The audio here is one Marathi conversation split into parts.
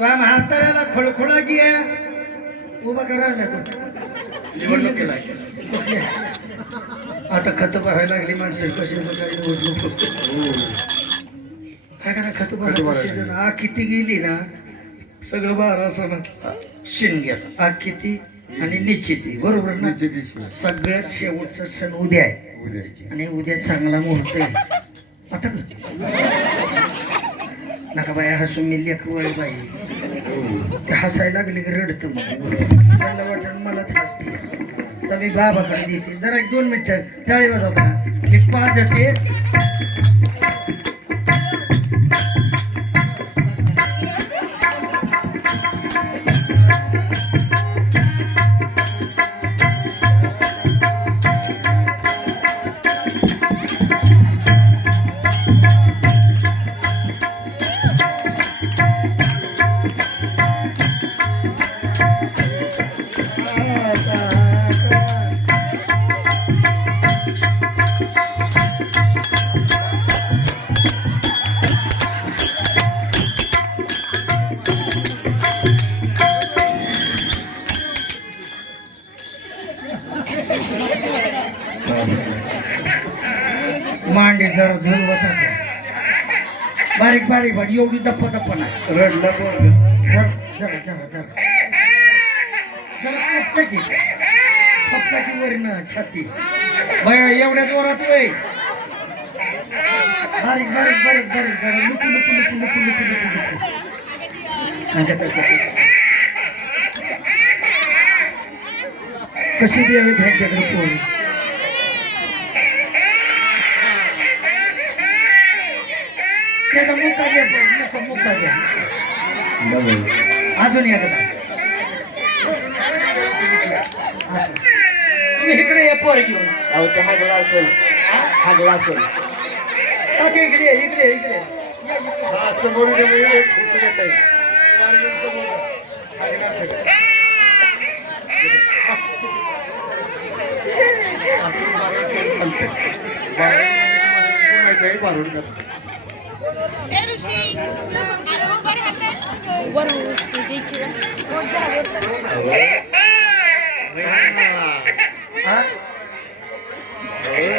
तुझ्या म्हाताऱ्याला खोळखोळा घे उभा करायला तू निवडणूक केला आता खत भरायला लागली माणसं कशी निवडणूक काय करा खत भरायला आ किती गेली ना सगळं 12 सणातला शिन गेला आ किती आणि निश्चिती बरोबर ना सगळ्यात शेवटचा सण उद्या आहे आणि उद्या चांगला मुहूर्त आहे आता नका बाया हसून मी लेकरवाळी बाई ते हसायला लागले की रडत मला वाटत मलाच हसते तर मी बाबाकडे देते जरा 1-2 मिनिटं टाळी वाजवता ना एक 5 येते मांडे जरा झोल होता बारीक बारीक बारीक एवढी दप्पा दप्पा नाही रडला जरा जरा जरा जरा जरा फपटा की फपटा की वरनं छाती बाया एवढ्या जोरात वय बारीक बारीक बारीक बारीक जरा लुकू लुकू लुकू लुकू लुकू लुकू लुकू तसं कशी द्यावी त्यांच्याकडे पोळी त्याचा मुका घ्या मुका घ्या अजून एकदा असं तुम्ही इकडे ये पोर घेऊन अहो ते हागला असेल हागला असेल तात्या इकडे ये, इकडे इकडे या, इकडे. हा समोर येत आहे बारून करतो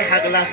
हा ग्लास